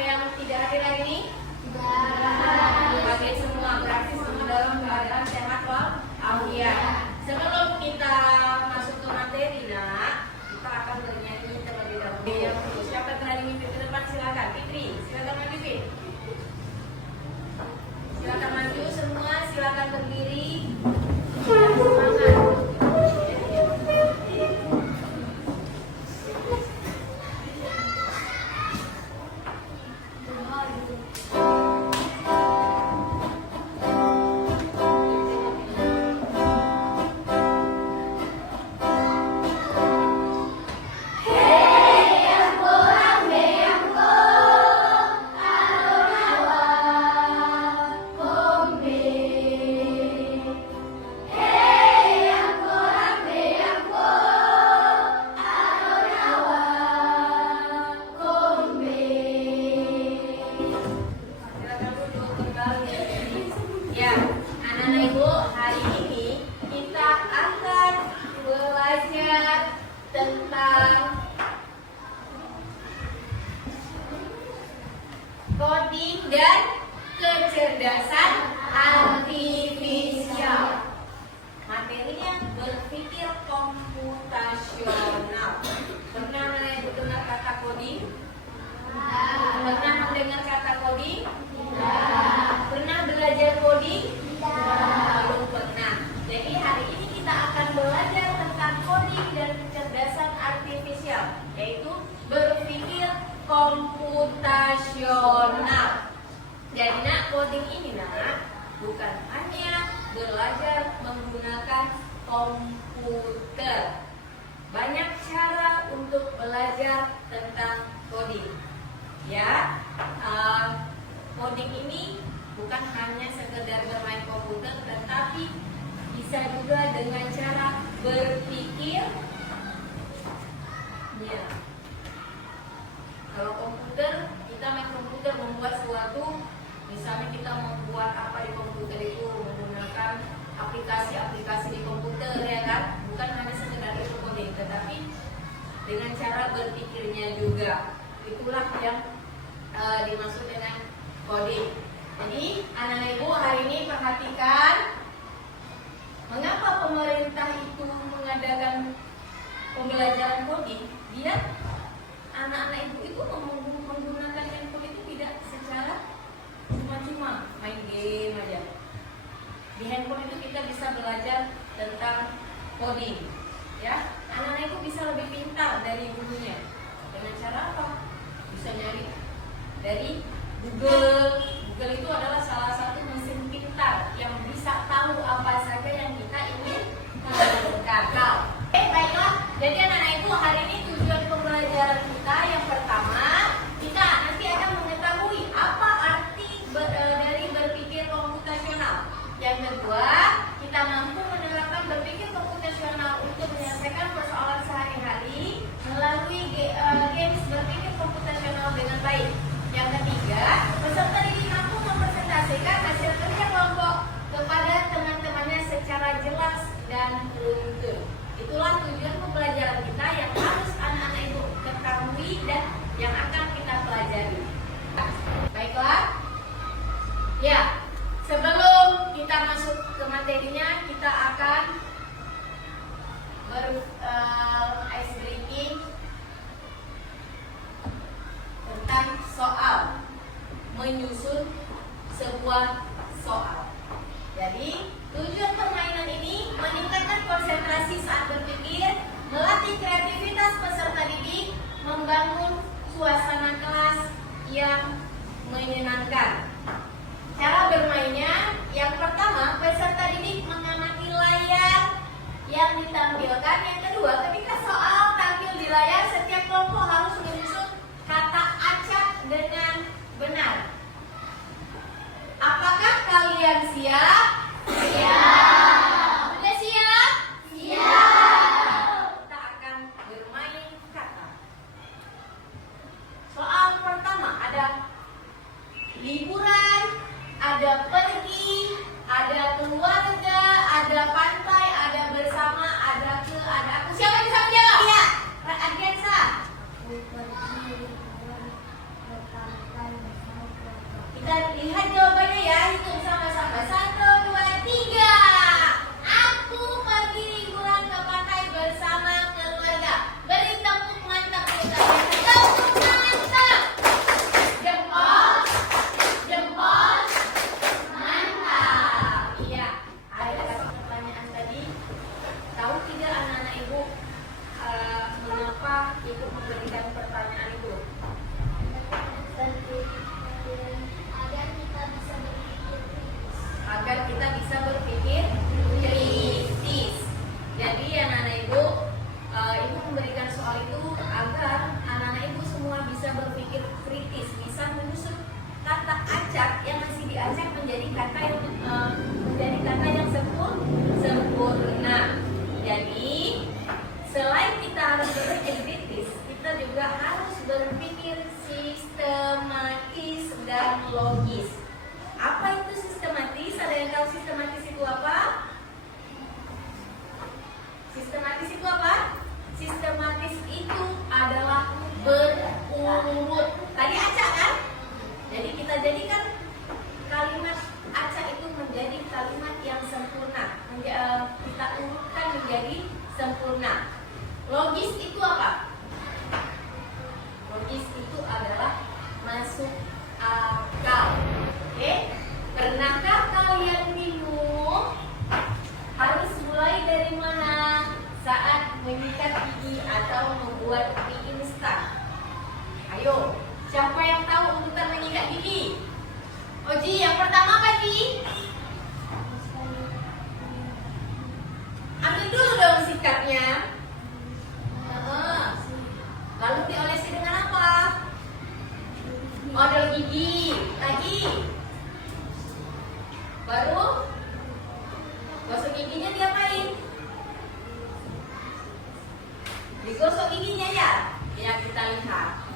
yang tidak hadir hari ini? Bagi semua, berarti semua dalam keadaan sehat walafiat. Sebelum kita masuk ke materi, kita akan bernyanyi terlebih dahulu. Siapa yang mimpi ke depan? Silakan, Fitri. Silakan maju, Fitri. Silakan maju semua, silakan berdiri. Semangat. Ya, anak-anak ibu, hari ini kita akan belajar tentang coding dan kecerdasan artifisial. Materinya berpikir komputasional. Pernah mendengar kata coding? Pernah mendengar kata coding? Pernah belajar coding? Belum pernah. Jadi hari ini kita akan belajar tentang coding dan kecerdasan artifisial, yaitu berpikir komputasional. Jadi coding ini bukan hanya belajar menggunakan komputer. Banyak cara untuk belajar tentang coding. Ya, coding ini bukan hanya sekedar bermain komputer, tetapi bisa juga dengan cara berpikir. Ya. Kalau komputer, kita main komputer membuat sesuatu, misalnya kita membuat apa di komputer itu menggunakan aplikasi-aplikasi di komputer, ya kan? Bukan hanya sekedar itu coding, tetapi dengan cara berpikirnya juga. Itulah yang dimaksud dengan coding. Jadi anak-anak ibu hari ini perhatikan, mengapa pemerintah itu mengadakan pembelajaran coding? Biar anak-anak ibu itu menggunakan handphone itu tidak secara cuma-cuma main game aja. Di handphone itu kita bisa belajar tentang coding, ya. Anak-anak ibu bisa lebih pintar dari gurunya. Dengan cara apa? Bisa nyari dari Google. Google itu adalah salah satu mesin pintar yang bisa tahu apa saja yang kita ingin gagal. Baiklah. Jadi anak-anak ibu, hari ini tujuan pembelajaran kita yang pertama, kita nanti akan mengetahui apa arti dari berpikir komputasional. Yang kedua, kita mampu menerapkan berpikir komputasional untuk menyelesaikan persoalan sehari-hari melalui games berpikir komputasional dengan baik. Yang ketiga, peserta didik mampu mempresentasikan hasil kerja kelompok kepada teman-temannya secara jelas dan runtun. Itulah tujuan pembelajaran kita yang harus anak-anak ibu ketahui dan yang akan kita pelajari. Baiklah. Ya, sebelum kita masuk ke materinya, kita akan ice breaking tentang soal, menyusun sebuah soal. Jadi tujuan permainan ini meningkatkan konsentrasi saat berpikir, melatih kreativitas peserta didik, membangun suasana kelas yang menyenangkan. Cara bermainnya, yang pertama, peserta didik mengamati layar yang ditampilkan. Yang kedua, ketika soal tampil di layar, setiap kelompok harus menyusun kata acak dengan benar. Apakah kalian siap? Siap. Sudah siap? Siap. Kita akan bermain kata. Soal pertama ada liburan, ada pergi, ada keluarga, ada pantai, ada bersama, ada ke, ada aku. Siapa yang bisa menjawab? Iya. Adriansa. Pergi liburan ke pantai Lihat jawabannya ya, hitung sama-sama. 1, 2, 3. Aku pergi liburan ke pantai bersama keluarga. Beri tepuk mantap kita. Tepuk mantap. Jempol, jempol, mantap. Iya, ada pertanyaan tadi. Tahu tidak anak-anak ibu mengapa ibu memberikan pertanyaan itu? Agar kita bisa berpikir kritis. Jadi anak-anak ibu, ibu memberikan soal itu agar anak-anak ibu semua bisa berpikir kritis, bisa menyusun kata acak yang masih diacak menjadi kata yang sempurna. Jadi selain kita harus berpikir kritis, kita juga harus berpikir sistematis dan logis. Apa itu sistematis? Ada yang tahu sistematis itu apa? Sistematis itu apa? Sistematis itu adalah berurut. Tadi acak kan? Jadi kita jadikan kalimat acak itu menjadi kalimat yang sempurna. Kita urutkan menjadi sempurna. Logis itu apa? Logis itu adalah masuk akal. Oke? Pernahkah kalian bingung harus mulai dari mana saat menyikat gigi atau membuat mie instan? Ayo, siapa yang tahu urutan menyikat gigi? Oji, yang pertama apa, Ji? Ambil dulu dong sikatnya. Lalu diolesi dengan apa? Odol gigi. Lagi. Baru gosok giginya diapain? Digosok giginya ya? Ya, kita lihat.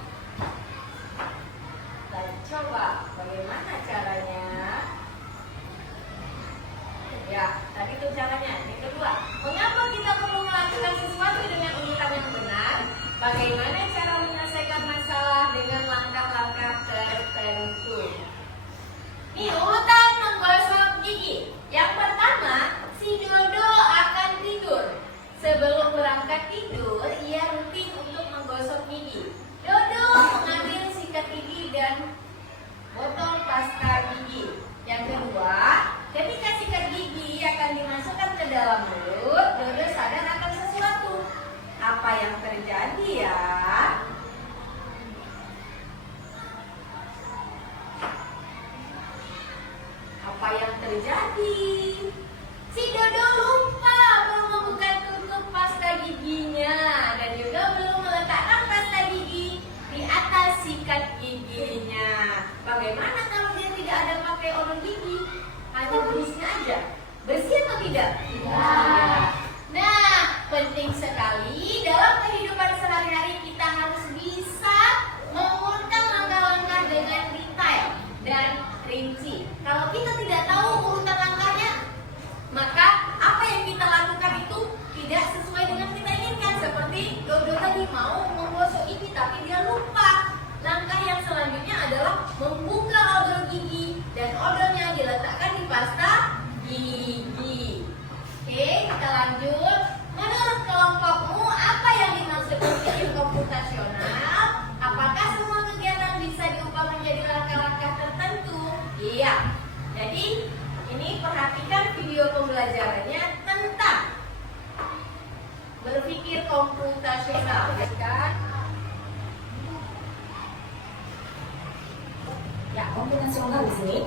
Dan coba bagaimana caranya? Ya, tadi itu caranya. Yang kedua, mengapa kita perlu melakukan sesuatu dengan urutan yang benar? Bagaimana cara menyelesaikan masalah dengan langkah-langkah tertentu? Nih, urutan menggosok gigi. Yang pertama, si Dodo akan tidur. Sebelum berangkat tidur, ia rutin untuk menggosok gigi. Dodo mengambil sikat gigi dan botol pasta gigi. Yang kedua, ketika sikat gigi akan dimasukkan ke dalam mulut, Dodo sadar akan sesuatu. Apa yang terjadi ya? Apa yang terjadi? Si Dodo lupa belum membuka tutup pasta giginya dan juga belum meletakkan pasta gigi di atas sikat giginya. Bagaimana kalau dia tidak ada pakai odol gigi? Hanya bersihnya aja. Bersih atau tidak? Tidak. Nah, penting sekali dalam kehidupan sehari-hari kita harus bisa mengurutkan langkah-langkah dengan detail dan rinci. Kalau kita tidak tahu urutan langkahnya, maka apa yang kita lakukan itu tidak sesuai dengan kita inginkan. Seperti Dodo tadi mau menggosok gigi tapi dia lupa. Langkah yang selanjutnya adalah membuka odol gigi dan odolnya diletakkan di pasta gigi. Oke, kita lanjut. Menurut kelompokmu, apa yang dimaksud berpikir komputasional? Apakah semua kegiatan bisa diubah menjadi langkah-langkah tertentu? Iya. Jadi, ini perhatikan video pembelajarannya tentang berpikir komputasional, ya kan? Ya, komputasional di sini.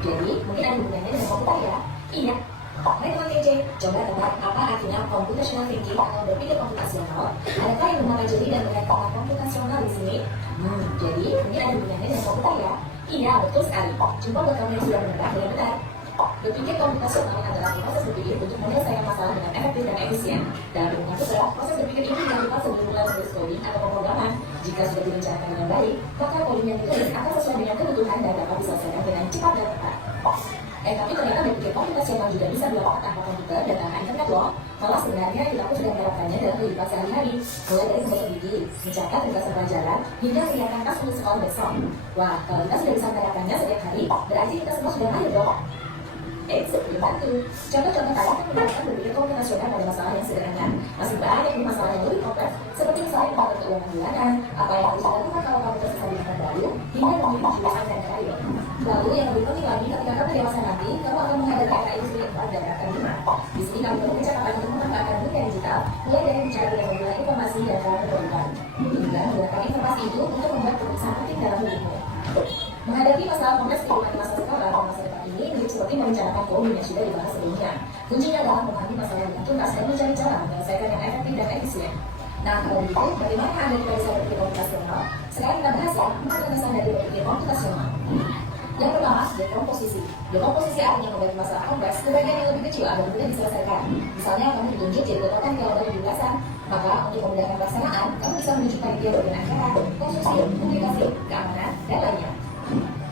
Jadi, mungkin ada hubungannya dengan komputer ya? Iya. Hai teman TJ, coba tebak apa artinya computational thinking atau berpikir komputasional? Adakah yang mempelajari dan melihat kata komputasional di sini? Jadi, mungkin ada hubungannya dengan komputer ya? Iya, betul sekali. Coba buat kamu yang sudah menebak dengan benar. Berpikir komputasional adalah proses berpikir untuk menyelesaikan masalah dengan efektif dan efisien. Dalam ilmu komputer, proses berpikir ini dilakukan sebelum mulai menulis coding atau pemrograman. Jika sudah direncanakan dengan baik, maka coding yang ditulis akan sesuai dengan kebutuhan dan dapat diselesaikan dengan cepat dan tepat. Tapi ternyata berpikir komputasional juga bisa dilakukan tanpa komputer dan tanpa internet loh. Malah sebenarnya kita pun sudah menerapkannya dalam kehidupan kehidupan sehari-hari, mulai dari membentuk gigi, mencatat tugas pelajaran, hingga menyiapkan tas untuk sekolah besok. Wah, kalau kita sudah bisa mengerjakannya setiap hari, berarti kita semua sudah mahir dong. Sebelum bantu, contoh-contoh tadi kan menggunakan berpikir komputasional pada masalah yang sederhana. Masih banyak masalah yang lebih kompleks, seperti misalnya tentang keuangan bulanan, apa yang harus dilakukan kalau kamu tersesat di tempat baru, hingga memilih jurusan dan karir. Lalu yang lebih penting lagi, ketika kamu dewasa nanti, kamu akan menghadapi era industri yang kuat dan akan gimana. Di sini kamu perlu percakapan untuk memanfaatkan dunia digital, mulai dari mencari dan memulai informasi dan cara berkomunikasi. Hingga menggunakan informasi itu untuk membuat keputusan penting dalam hidupmu. Menghadapi masalah kompleks kehidupan di masa sekarang dan masa depan ini mirip seperti merencanakan poin yang sudah dibahas sebelumnya. Kuncinya adalah memahami masalah yang tuntas dan mencari cara menyelesaikan yang efektif dan efisien. Nah, kalau begitu, bagaimana Anda bisa berpikir komputasional? Sekarang kita bahas ya, 4 landasan dari berpikir komputasional. Yang pertama, dekomposisi. Dekomposisi artinya membagi masalah kompleks ke bagian yang lebih kecil agar mudah diselesaikan. Misalnya, kamu ditunjuk jadi kekuatan kalau dari jelasan, maka untuk memudahkan pelaksanaan, kamu bisa menunjukkan dia bagian acara, konstruksi, komunikasi, keamanan, dan lainnya.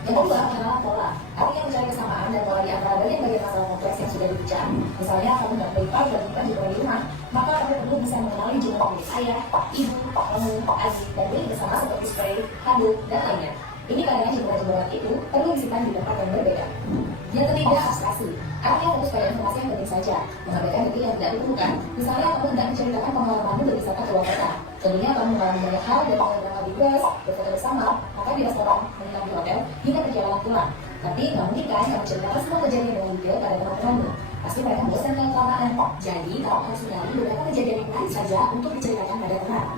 Yang kedua adalah pola, artinya mencari kesamaan dan pola di antara bagian-bagian masalah kompleks yang sudah dibicarakan. Misalnya, kamu tidak beribadah dan bukan juga di rumah, maka kamu perlu bisa mengenali jumlah milik ayah, ibu, kamu, adik, dan milik bersama seperti spray, handuk, dan lainnya. Ini karena jumlah-jumlah itu perlu disimpan di tempat yang berbeda. Yang ketiga, abstraksi. Artinya fokus pada informasi yang penting saja, mengabaikan detail yang tidak diperlukan. Misalnya, kamu hendak menceritakan pengalamanmu berwisata ke luar kota. Tentunya kamu mengalami banyak hal dan mengalami di bus, berfoto bersama, makan di restoran, menginap di hotel, hingga perjalanan pulang. Tapi nggak mungkin kan kamu ceritakan semua kejadian dengan detail pada teman-temanmu. Pasti mereka bosan dan kelamaan. Jadi, kamu harus mencari beberapa kejadian yang menarik saja untuk diceritakan pada teman.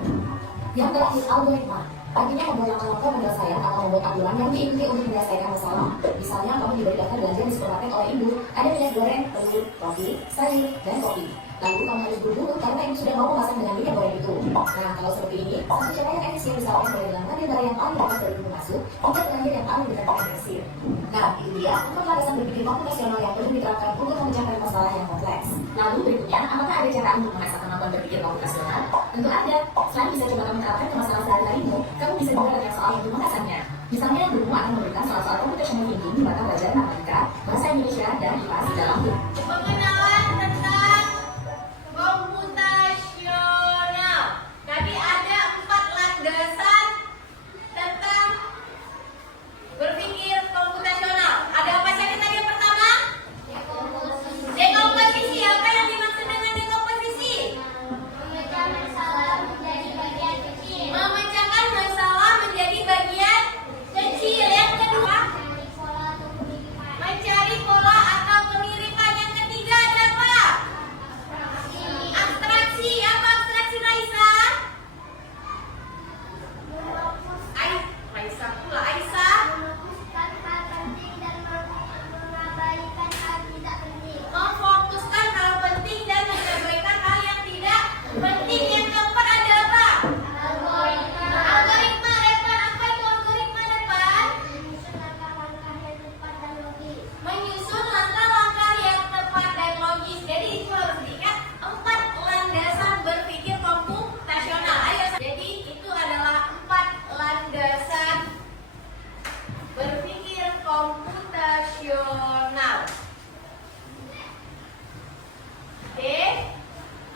Yang terakhir, algoritma. Artinya membuat langkah-langkah penyelesaian atau membuat aturan yang diikuti untuk menyelesaikan masalah. Misalnya, kamu diberi daftar belanja di supermarket oleh ibu, ada minyak goreng, telur, roti, sayur, dan kopi. Lalu kamu harus buru-buru karena ibu sudah mau memasak dengan minyak goreng itu. Nah, kalau seperti ini, satu cara yang efisien misalnya mulai dengan barang yang paling dapat dari pintu masuk, hingga terakhir yang paling dikatakan hasil. Nah, itu dia 4 landasan berpikir komputasional yang perlu diterapkan untuk memecahkan masalah yang kompleks. Lalu berikutnya, apakah ada cara untuk mengasah kemampuan berpikir komputasional? Tentu ada. Selain bisa coba kamu terapkan ke masalah sehari-harimu, kamu bisa juga belajar soal untuk mengasahnya. Misalnya, gurumu akan memberikan soal-soal computational thinking di mata pelajaran matematika, bahasa Indonesia, dan IPA di dalam Pengenalan tentang komputasional. Tadi ada 4 landasan tentang berpikir komputasional. Ada apa saja tadi yang pertama? Dekomposisi. Apa yang dimaksud dengan dekomposisi? Memecahkan masalah menjadi bagian kecil. Yang kedua, mencari pola atau kemiripan. Yang ketiga ada apa? Abstraksi. Apa abstraksi, Raisa? Raisa pula. Aisyah? Memfokuskan hal penting dan mengabaikan hal yang tidak penting. Yang keempat ada apa? Algoritma. Depan apa itu algoritma depan? Menyusun langkah-langkah yang tepat dan logis. Jadi itu harus diingat 4 landasan berpikir komputasional. Ayo. Jadi itu adalah 4 landasan berpikir komputasional. Oke,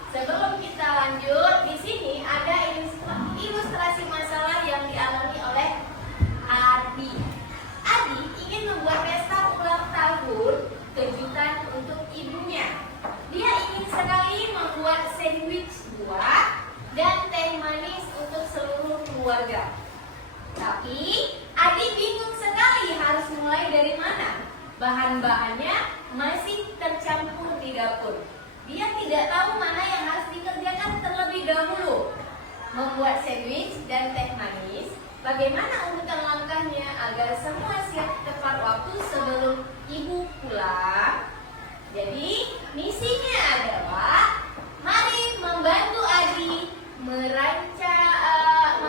sebelum kita lanjut, di sini ada ilustrasi masalah yang dialami oleh Adi. Adi ingin membuat pesta ulang tahun kejutan untuk ibunya. Dia ingin sekali membuat sandwich buah dan teh manis untuk seluruh keluarga. Tapi Adi bingung sekali harus mulai dari mana. Bahan-bahannya masih tercampur di dapur. Dia tidak tahu mana yang harus dikerjakan terlebih dahulu. Membuat sandwich dan teh manis, bagaimana urutan langkahnya agar semua siap tepat waktu sebelum ibu pulang? Jadi, misinya adalah mari membantu Adi merancang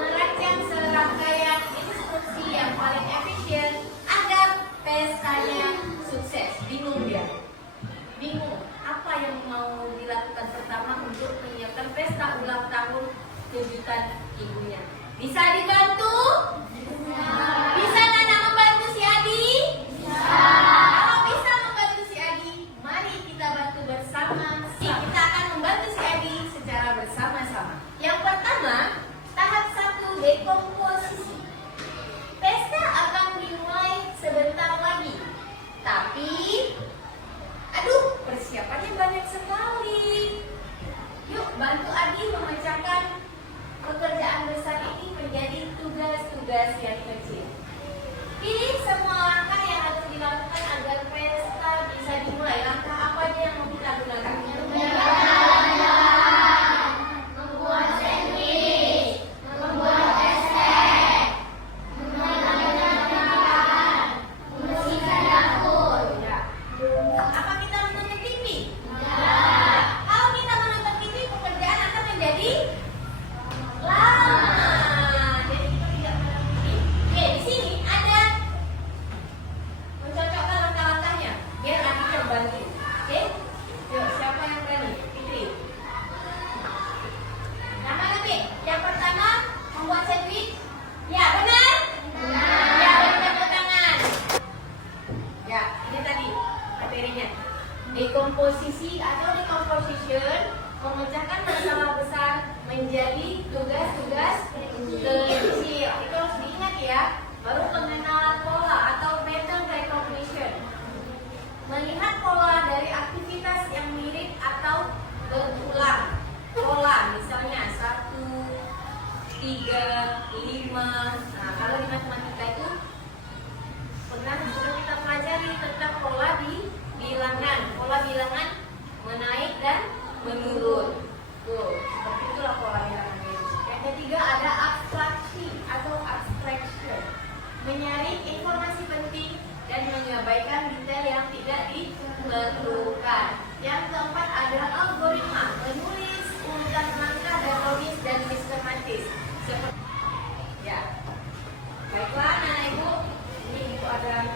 serangkaian instruksi yang paling efisien agar pestanya sukses. Bingung dia. Bingung apa yang mau dilakukan pertama untuk menyiapkan pesta ulang tahun kejutan ibunya. Bisa dibantu? Bisa Nana membantu si Adi? Kalau bisa membantu si Adi, mari kita bantu bersama. Kita akan membantu si Adi secara bersama-sama. tugas yang kecil. Pilih semua langkah yang harus dilakukan agar pesta bisa dimulai. Langkah apa aja yang mau kita gunakan? Membuat sandwich, membuat esek, membersihkan dapur. Ya. Apa kita menonton TV? Tidak. Kalau kita menonton TV, pekerjaan akan menjadi lama. Jadi kita tidak menonton TV. Oke, di sini ada mencocokkan langkah-langkahnya biar adiknya bantu. Oke? Yuk, siapa yang berani? Fitri. Nama nanti. Yang pertama, membuat sandwich. Ya, benar? Benar. Ya, beri tepuk tangan. Ya, ini tadi materinya. Dekomposisi atau decomposition memecahkan masalah besar menjadi tugas-tugas kecil. Itu harus diingat ya. Baru pengenalan pola atau pattern recognition. Melihat pola dari aktivitas yang mirip atau berulang. Pola misalnya 1, 3, 5. Nah, kalau di matematika itu sudah kita pelajari tentang pola di bilangan. Pola bilangan menaik dan menurun. Tuh, seperti itulah pola bilangan itu. Yang ketiga ada abstraksi atau abstraction. Menyaring informasi penting dan mengabaikan detail yang tidak diperlukan. Yang keempat adalah algoritma, menulis urutan langkah dan logis dan sistematis. Ya, baiklah anak ibu, ini ibu ada.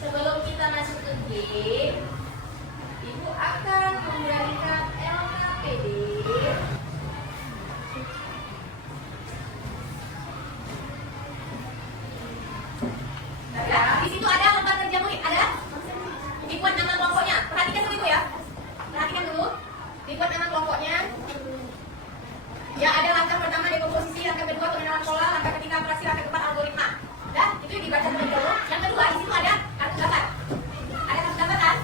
Sebelum kita masuk ke game, ibu akan memberikan LKPD. Ya, di situ ada lembar kerja murid, ada? Dibuat nama kelompoknya. Perhatikan dulu ibu ya. Perhatikan dulu. Dibuat nama kelompoknya. Ya, ada langkah pertama dekomposisi, langkah kedua pengenalan pola, langkah ketiga operasi, langkah keempat algoritma. Dah, itu dibaca terlebih dahulu. Yang kedua di situ ada kartu gambar. Ada kartu gambar kan?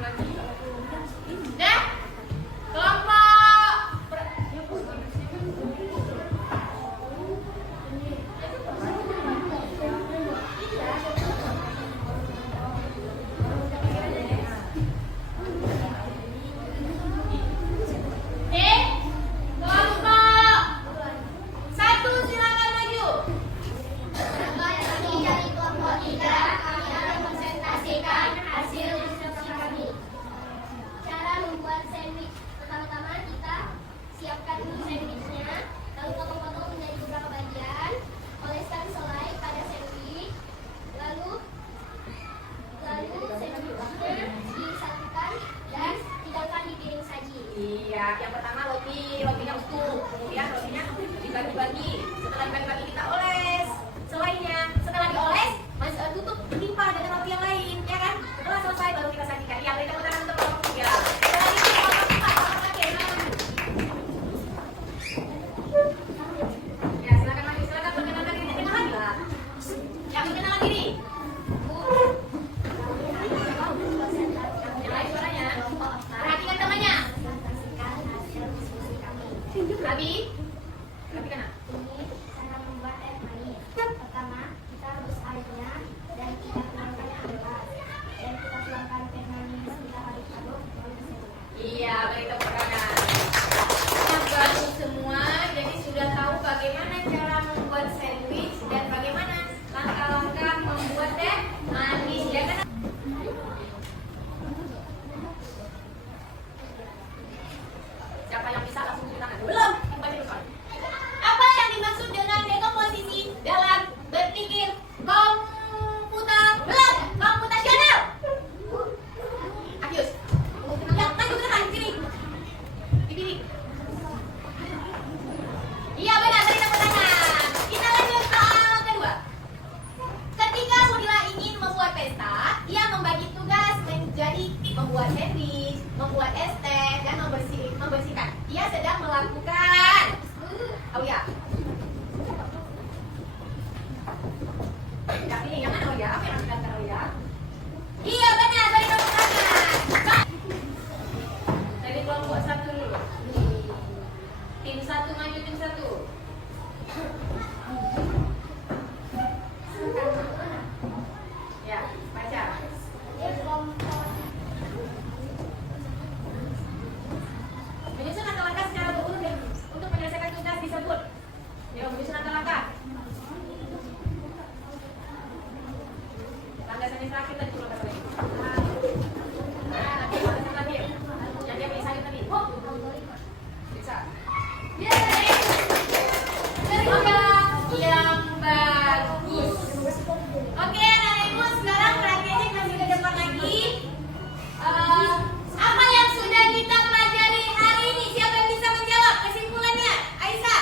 Dah. Kelompok kelompok 1 silakan maju. Kami dari kelompok 3, kami akan presentasikan hasil diskusi kami. Cara membuat sandwich. Pertama-tama kita siapkan dulu sandwichnya, lalu potong-potong menjadi beberapa bagian, oleskan selai pada sandwich, lalu sandwichnya disatukan dan hidangkan di piring saji. Iya, yang pertama rotinya utuh, kemudian rotinya dibagi-bagi. Setelah dibagi-bagi kita oles selainya. Setelah dioles, tutup timpa dengan roti yang lain, ya kan? Setelah selesai baru kita sajikan. Iya, beri tepuk tangan untuk kelompok 3. Setelah itu kelompok 4, kelompok lagi, ya, silakan maju, silakan perkenalkan diri, perkenalan lah. Ya, perkenalan diri. Yang lain suaranya. Perhatikan temannya. Abi kan? Ini cara membuat air manis. Pertama, kita rebus airnya dan kita tuangkan air gelas. Dan kita tuangkan teh manis, kita aduk-aduk baru disebut. Iya, beri tepuk tangan. Yang baru semua, jadi sudah tahu bagaimana cara membuat sandwich dan bagaimana langkah-langkah membuat teh manis, ya kan? Siapa yang bisa langsung cuci tangan? Belum. Baca dulu, Soal. Apa yang dimaksud dengan dekomposisi dalam berpikir komputasional? Akius. Yang maju ke depan, sini. Di sini. Iya benar, beri tepuk tangan. Kita lanjut soal kedua. Ketika Mudila ingin membuat pesta, ia membagi tugas menjadi membuat sandwich, membuat es teh, dan membersihkan. Ia sedang melakukan. Oh ya. Ya, ini yang mana oh ya? Apa yang dikatakan oh ya? Iya benar, beri tepuk tangan. Dari kelompok 1 dulu. Tim 1 maju, tim 1. Ya, baca. Menyusun langkah-langkah secara berurut untuk menyelesaikan tugas disebut. Ya, menyusun langkah-langkah. Landasan yang terakhir tadi landasan lagi. Nanti landasan lagi. Yang dia bisa tadi. Oh, bisa. Oke, yang bagus. Oke, anak ibu sekarang perhatiannya masih ke depan lagi. Apa yang sudah kita pelajari hari ini? Siapa yang bisa menjawab kesimpulannya? Aisyah.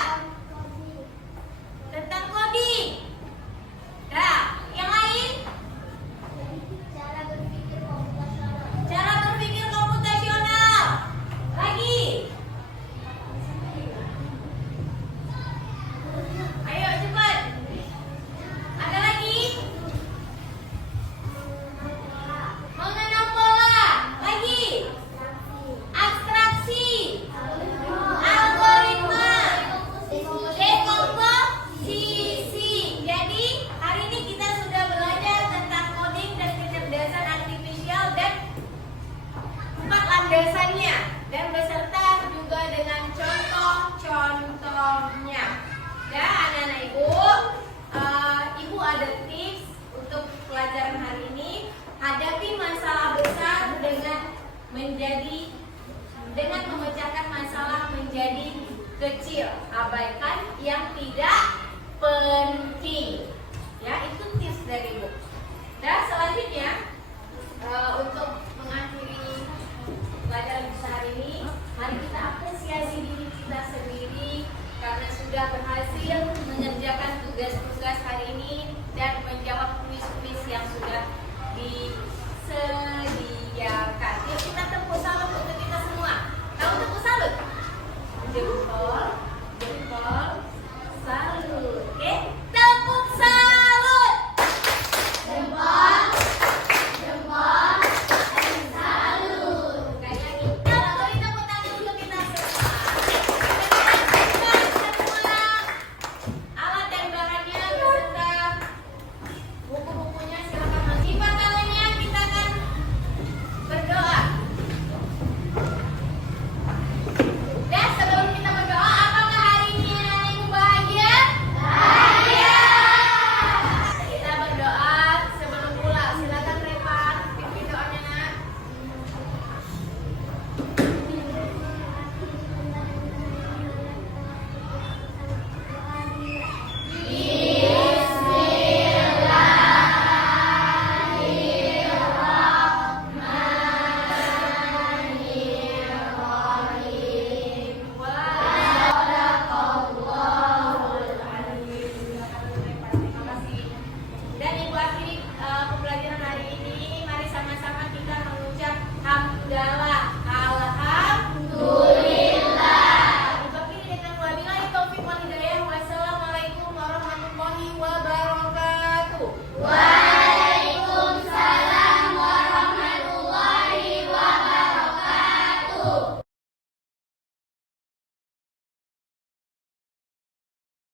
Tentang coding. Nah, yang lain? Cara berpikir komputasional. Cara berpikir komputasional. Lagi. Ayo cepat. Ada lagi? Mengenal pola. Lagi. Abstraksi. Algoritma. Dekomposisi. Jadi hari ini kita sudah belajar tentang coding dan kecerdasan artifisial dan 4 landasannya dan beserta juga dengan contoh-contohnya. Ya anak-anak ibu, ibu ada tips untuk pelajaran hari ini. Hadapi masalah besar dengan memecahkan masalah menjadi kecil. Abaikan yang tidak penting. Ya, itu tips dari ibu. Dan selanjutnya untuk mengakhiri pelajaran kita hari ini, mari kita apresiasi diri kita sendiri karena sudah berhasil mengerjakan tugas